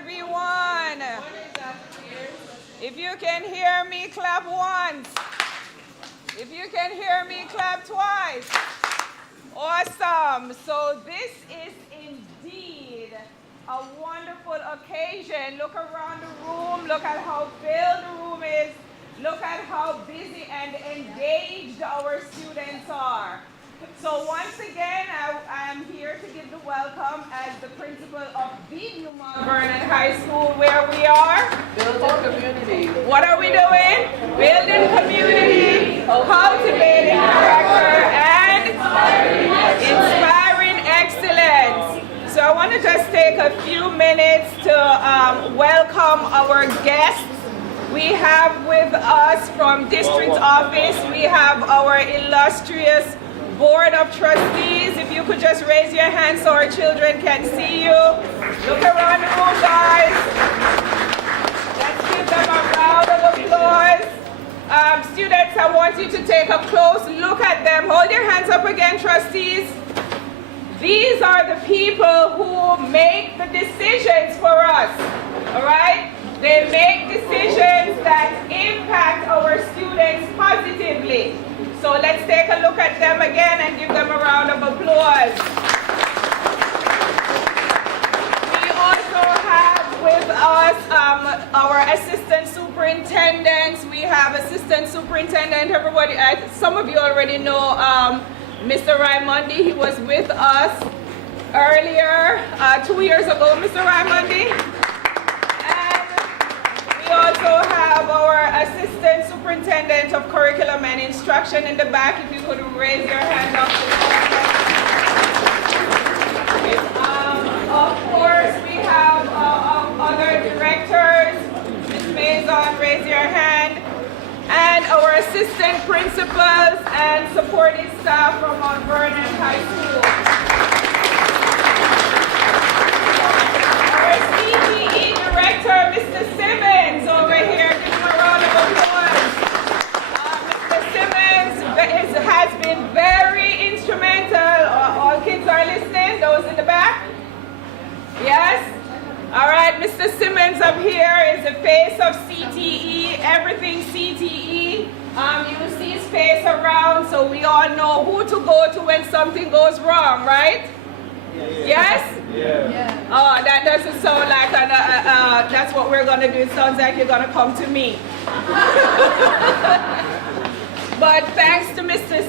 everyone. If you can hear me, clap once. If you can hear me, clap twice. Awesome. So this is indeed a wonderful occasion. Look around the room. Look at how filled the room is. Look at how busy and engaged our students are. So once again, I am here to give the welcome as the principal of the new Vernon High School, where we are Building community. What are we doing? Building community, cultivating character, and inspiring excellence. So I want to just take a few minutes to welcome our guests. We have with us from district office, we have our illustrious Board of Trustees. If you could just raise your hand so our children can see you. Look around the room, guys. Let's give them a round of applause. Students, I want you to take a close look at them. Hold your hands up again, trustees. These are the people who make the decisions for us, all right? They make decisions that impact our students positively. So let's take a look at them again and give them a round of applause. We also have with us our assistant superintendents. We have assistant superintendent, everybody, some of you already know Mr. Raimondi. He was with us earlier, 2 years ago, Mr. Raimondi. We also have our assistant superintendent of curriculum and instruction in the back. If you could raise your hand up. Of course, we have other directors. Ms. Maison, raise your hand. And our assistant principals and supporting staff from Mount Vernon High School. Our CTE director, Mr. Simmons, over here. Give him a round of applause. Mr. Simmons has been very instrumental. All kids are listening, those in the back? Yes? All right, Mr. Simmons up here is the face of CTE, everything CTE. You see his face around, so we all know who to go to when something goes wrong, right? Yes? Yeah. Oh, that doesn't sound like that's what we're going to do. It sounds like you're going to come to me. But thanks to Mr.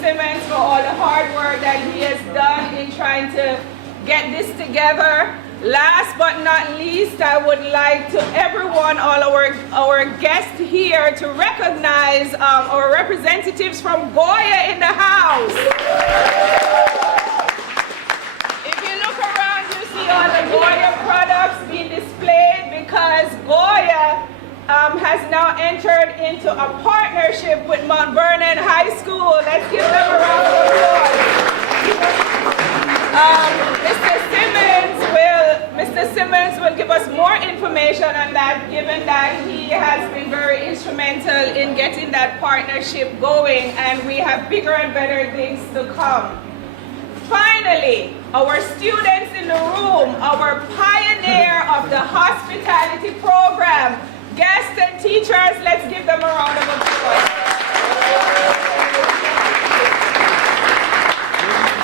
Simmons for all the hard work that he has done in trying to get this together. Last but not least, I would like to everyone, all our guests here, to recognize our representatives from Goya in the house. All the Goya products being displayed because Goya has now entered into a partnership with Mount Vernon High School. Let's give them a round of applause. Mr. Simmons will give us more information on that, given that he has been very instrumental in getting that partnership going, and we have bigger and better things to come. Finally, our students in the room, our pioneer of the hospitality program, guests and teachers, let's give them a round of applause.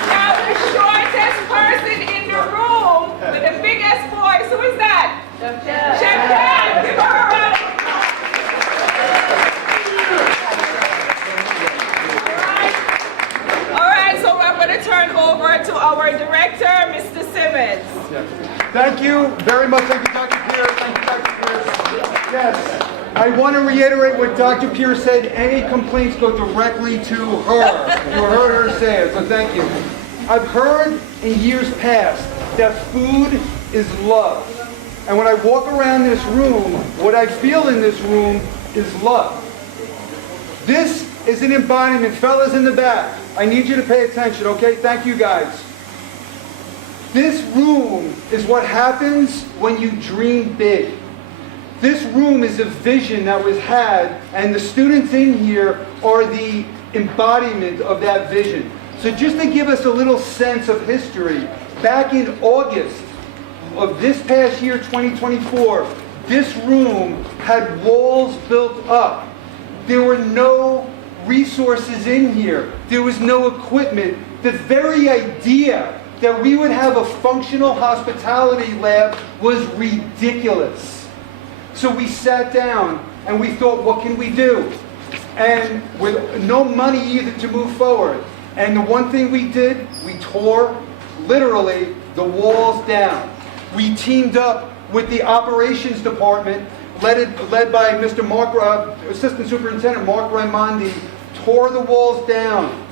Now, the shortest person in the room with the biggest voice, who is that? Chef Jan. Give her a round of applause. All right, so we're going to turn over to our director, Mr. Simmons. Thank you very much. Thank you, Dr. Pierce. Thank you, Dr. Pierce. Yes, I want to reiterate what Dr. Pierce said. Any complaints go directly to her. You heard her say it, so thank you. I've heard in years past that food is love. And when I walk around this room, what I feel in this room is love. This is an embodiment. Fellas in the back, I need you to pay attention, okay? Thank you, guys. This room is what happens when you dream big. This room is a vision that was had, and the students in here are the embodiment of that vision. So just to give us a little sense of history, back in August of this past year, 2024, this room had walls built up. There were no resources in here. There was no equipment. The very idea that we would have a functional hospitality lab was ridiculous. So we sat down and we thought, what can we do? And with no money either to move forward. And the one thing we did, we tore literally the walls down. We teamed up with the operations department, led by Mr. Assistant Superintendent Mark Raimondi, tore the walls down.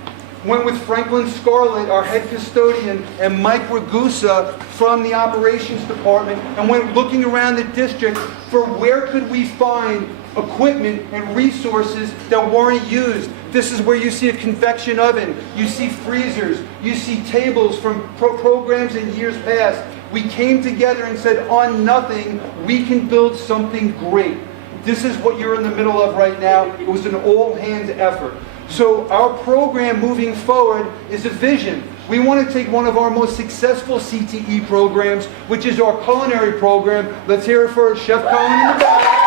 Went with Franklin Scarlett, our head custodian, and Mike Ragusa from the operations department, and went looking around the district for where could we find equipment and resources that weren't used. This is where you see a convection oven, you see freezers, you see tables from programs in years past. We came together and said, on nothing, we can build something great. This is what you're in the middle of right now. It was an all-hands effort. So our program moving forward is a vision. We want to take one of our most successful CTE programs, which is our culinary program. Let's hear it for Chef Cohen in the back.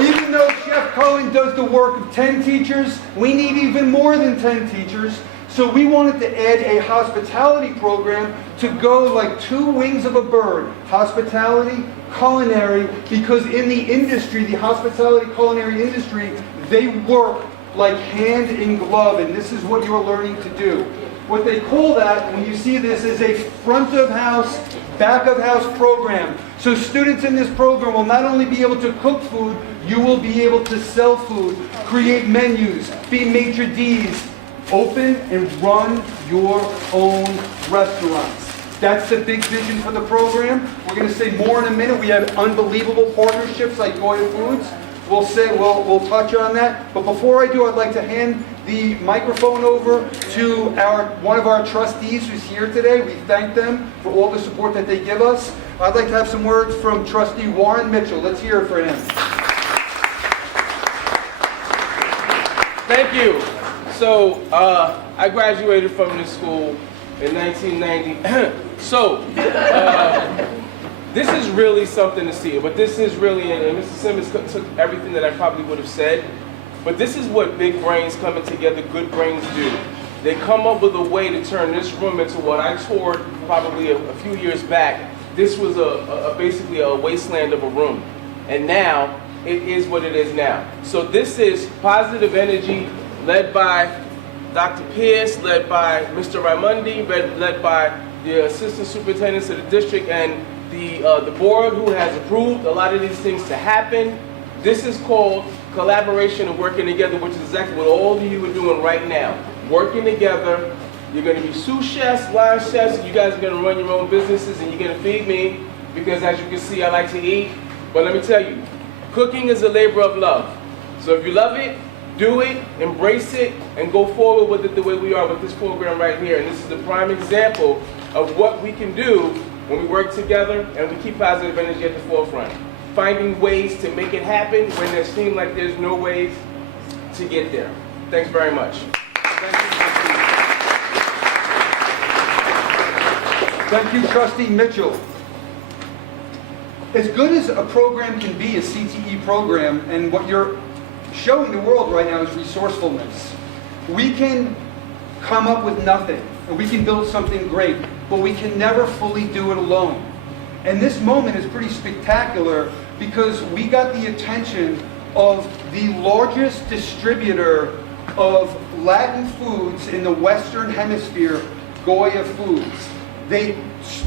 Even though Chef Cohen does the work of 10 teachers, we need even more than 10 teachers. So we wanted to add a hospitality program to go like two wings of a bird. Hospitality, culinary, because in the industry, the hospitality culinary industry, they work like hand in glove, and this is what you're learning to do. What they call that, when you see this, is a front of house, back of house program. So students in this program will not only be able to cook food, you will be able to sell food, create menus, be maitre d's, open and run your own restaurants. That's the big vision for the program. We're going to say more in a minute. We have unbelievable partnerships like Goya Foods. We'll touch on that. But before I do, I'd like to hand the microphone over to one of our trustees who's here today. We thank them for all the support that they give us. I'd like to have some words from Trustee Warren Mitchell. Let's hear it for him. Thank you. So, I graduated from this school in 1990. So, this is really something to see. But this is really, and Mr. Simmons took everything that I probably would have said. But this is what big brains coming together, good brains do. They come up with a way to turn this room into what I toured probably a few years back. This was basically a wasteland of a room. And now, it is what it is now. So this is positive energy, led by Dr. Pierce, led by Mr. Raimondi, led by the assistant superintendents of the district and the board who has approved a lot of these things to happen. This is called collaboration and working together, which is exactly what all of you are doing right now. Working together. You're going to be sous chefs, line chefs, you guys are going to run your own businesses and you're going to feed me because as you can see, I like to eat. But let me tell you, cooking is a labor of love. So if you love it, do it, embrace it, and go forward with it the way we are with this program right here. And this is a prime example of what we can do when we work together and we keep positive energy at the forefront. Finding ways to make it happen when there seem like there's no ways to get there. Thanks very much. Thank you, Trustee Mitchell. As good as a program can be, a CTE program, and what you're showing the world right now is resourcefulness. We can come up with nothing, and we can build something great, but we can never fully do it alone. And this moment is pretty spectacular because we got the attention of the largest distributor of Latin foods in the Western Hemisphere, Goya Foods. They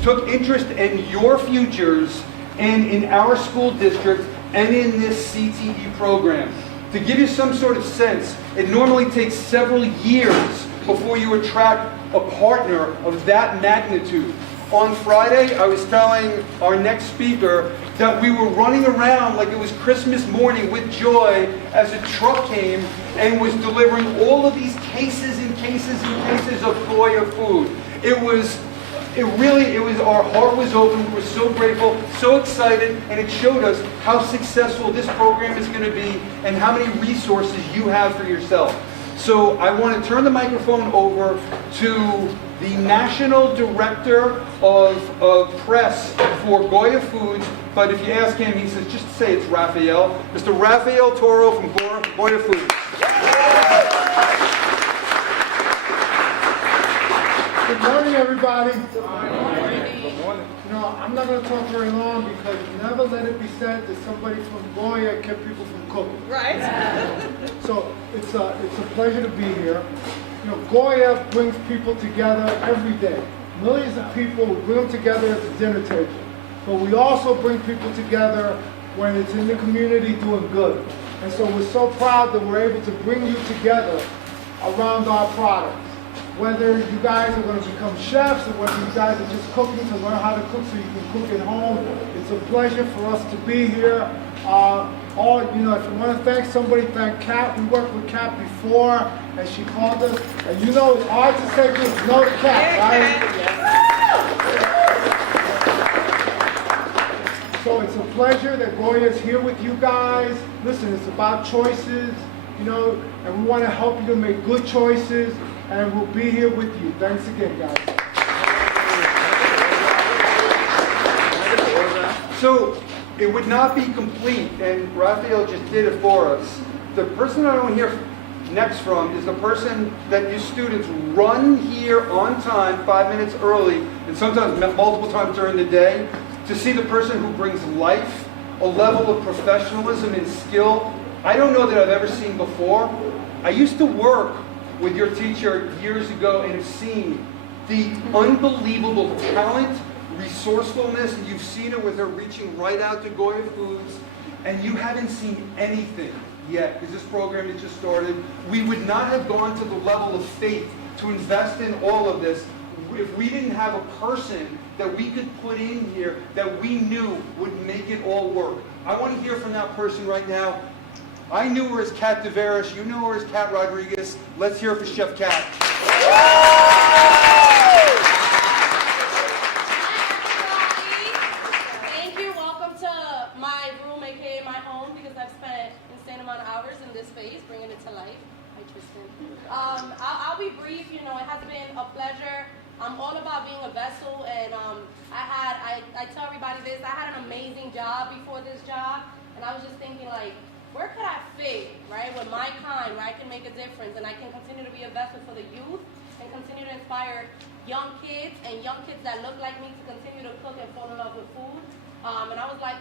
took interest in your futures and in our school district and in this CTE program. To give you some sort of sense, it normally takes several years before you attract a partner of that magnitude. On Friday, I was telling our next speaker that we were running around like it was Christmas morning with joy as a truck came and was delivering all of these cases and cases and cases of Goya food. Our heart was open, we were so grateful, so excited, and it showed us how successful this program is going to be and how many resources you have for yourself. So I want to turn the microphone over to the National Director of Press for Goya Foods, but if you ask him, he says, just say it's Raphael. Mr. Raphael Toro from Goya Foods. Good morning, everybody. Good morning. You know, I'm not going to talk very long because never let it be said that somebody from Goya kept people from cooking. Right? So it's a pleasure to be here. You know, Goya brings people together every day. Millions of people, we bring them together at the dinner table. But we also bring people together when it's in the community doing good. And so we're so proud that we're able to bring you together around our products. Whether you guys are going to become chefs or whether you guys are just cooking to learn how to cook so you can cook at home, it's a pleasure for us to be here. If you want to thank somebody, thank Kat. We worked with Kat before, and she called us. And you know, it's hard to say just no to Kat, right? So it's a pleasure that Goya is here with you guys. Listen, it's about choices, you know, and we want to help you to make good choices. And we'll be here with you. Thanks again, guys. So it would not be complete, and Raphael just did it for us. The person I want to hear next from is the person that you students run here on time 5 minutes early, and sometimes multiple times during the day, to see the person who brings life, a level of professionalism and skill I don't know that I've ever seen before. I used to work with your teacher years ago and have seen the unbelievable talent, resourcefulness, and you've seen it with her reaching right out to Goya Foods, and you haven't seen anything yet, because this program has just started. We would not have gone to the level of faith to invest in all of this if we didn't have a person that we could put in here that we knew would make it all work. I want to hear from that person right now. I knew her as Kat Deveris. You know her as Kat Rodriguez. Let's hear it for Chef Kat. Thank you. Welcome to my room, aka my home, because I've spent an insane amount of hours in this space, bringing it to life. Hi, Tristan. I'll be brief. You know, it has been a pleasure. I'm all about being a vessel, and I tell everybody this. I had an amazing job before this job, and I was just thinking, like, where could I fit, right, with my kind, where I can make a difference and I can continue to be a vessel for the youth and continue to inspire young kids and young kids that look like me to continue to cook and fall in love with food. And I was like,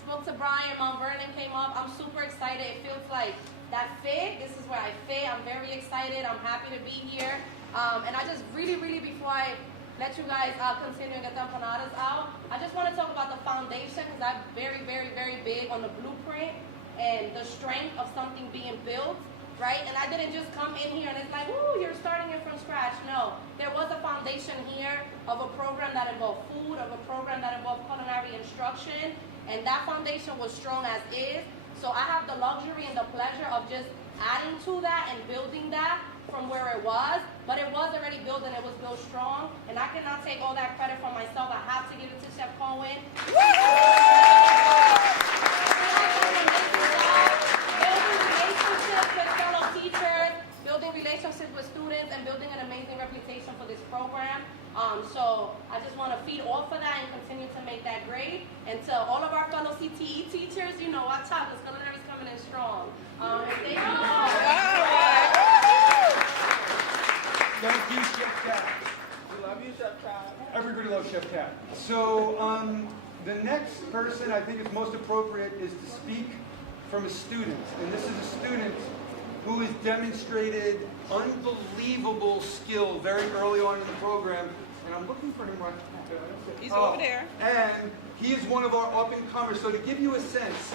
spoke to Brian, Mount Vernon came up. I'm super excited. It feels like that fit. This is where I fit. I'm very excited. I'm happy to be here. And I just really, before I let you guys continue and get the empanadas out, I just want to talk about the foundation, because I'm very, very big on the blueprint and the strength of something being built, right? And I didn't just come in here and it's like, ooh, you're starting it from scratch. No, there was a foundation here of a program that involved food, of a program that involved culinary instruction, and that foundation was strong as is. So I have the luxury and the pleasure of just adding to that and building that from where it was, but it was already built and it was built strong, and I cannot take all that credit for myself. I have to give it to Chef Cohen. Building relationships with students and building an amazing reputation for this program. So I just want to feed off of that and continue to make that great. And to all of our fellow CTE teachers, you know, watch out, because culinary is coming in strong. Thank you. Thank you, Chef Kat. We love you, Chef Kat. Everybody loves Chef Kat. So the next person I think is most appropriate is to speak from a student. And this is a student who has demonstrated unbelievable skill very early on in the program. And I'm looking for him right now. He's over there. And he is one of our up-and-comers. So to give you a sense,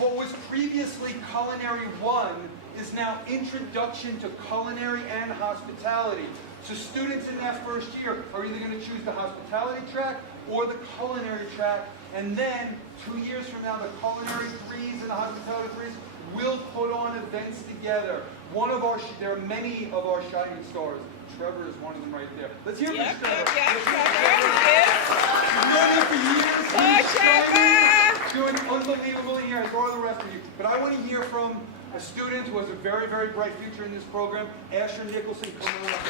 what was previously Culinary 1 is now Introduction to Culinary and Hospitality. So students in that first year are either going to choose the hospitality track or the culinary track. And then 2 years from now, the culinary 3s and the hospitality 3s will put on events together. There are many of our shining stars. Trevor is one of them right there. Let's hear from Trevor. Trevor. He's known him for years. He's doing unbelievable in here, and for all the rest of you. But I want to hear from a student who has a very, very bright future in this program, Asher Nicholson. Come on up.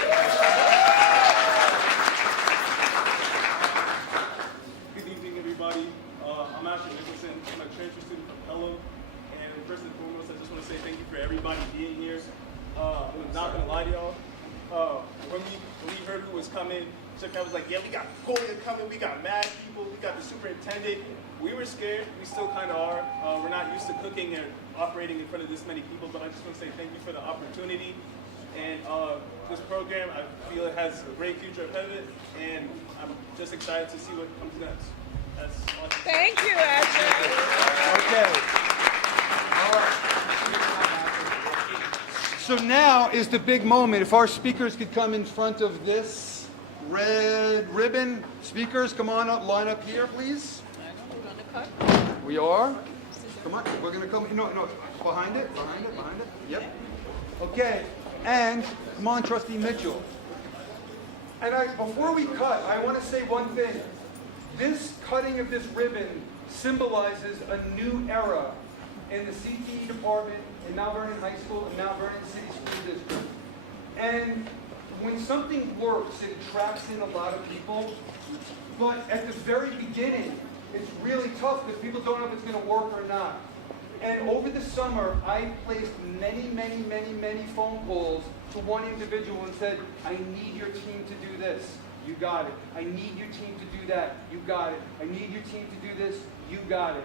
Good evening, everybody. I'm Asher Nicholson. I'm a transfer student from Pelham. And first and foremost, I just want to say thank you for everybody being here. I'm not going to lie to y'all. When we heard who was coming, Chuck was like, yeah, we got Goya coming, we got mad people, we got the superintendent. We were scared, we still kind of are. We're not used to cooking and operating in front of this many people, but I just want to say thank you for the opportunity. And this program, I feel it has a great future ahead of it, and I'm just excited to see what comes next. That's all. Thank you, Asher. Okay. All right. So now is the big moment. If our speakers could come in front of this red ribbon. Speakers, come on up, line up here, please. We are. Come on, we're going to come. No, behind it. Yep. Okay, and come on, Trustee Mitchell. And before we cut, I want to say one thing. This cutting of this ribbon symbolizes a new era in the CTE department, in Mount Vernon High School, and Mount Vernon City School District. And when something works, it attracts in a lot of people. But at the very beginning, it's really tough because people don't know if it's going to work or not. And over the summer, I placed many phone calls to one individual and said, I need your team to do this. You got it. I need your team to do that. You got it. I need your team to do this. You got it.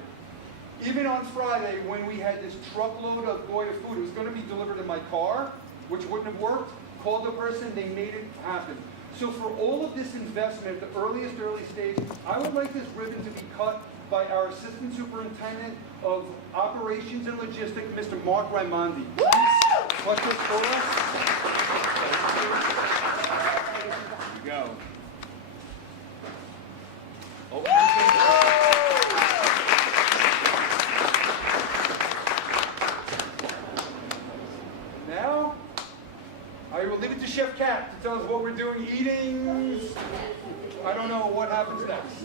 Even on Friday, when we had this truckload of Goya food, it was going to be delivered in my car, which wouldn't have worked. Called the person, they made it happen. So for all of this investment at the early stage, I would like this ribbon to be cut by our Assistant Superintendent of Operations and Logistics, Mr. Mark Raimondi. Please cut this for us. Here we go. Now, I will leave it to Chef Kat to tell us what we're doing, eating. I don't know what happens next.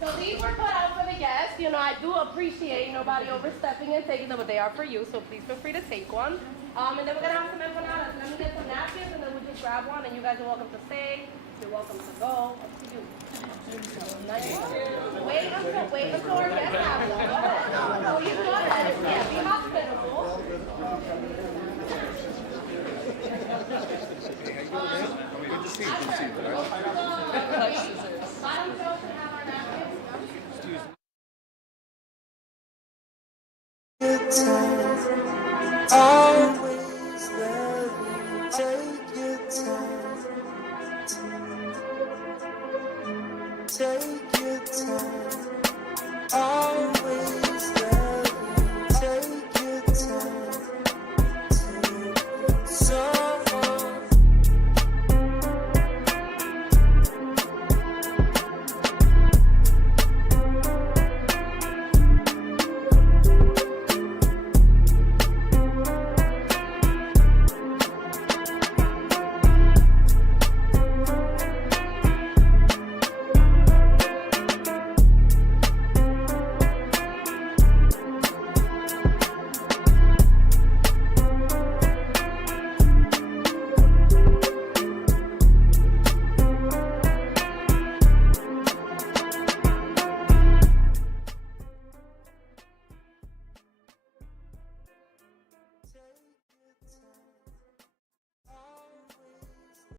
So these were put out for the guests. You know, I do appreciate nobody overstepping and taking them, but they are for you, so please feel free to take one. And then we're going to have some empanadas. Let me get some napkins, and then we'll just grab one, and you guys are welcome to stay. You're welcome to go. Up to you. Nice. Wait until our guests have one. Go ahead. No, you go ahead. Yeah, be hospitable. Good to see you. Bottom shelf should have our napkins. Good time, always love you. Take your time, take your time, always.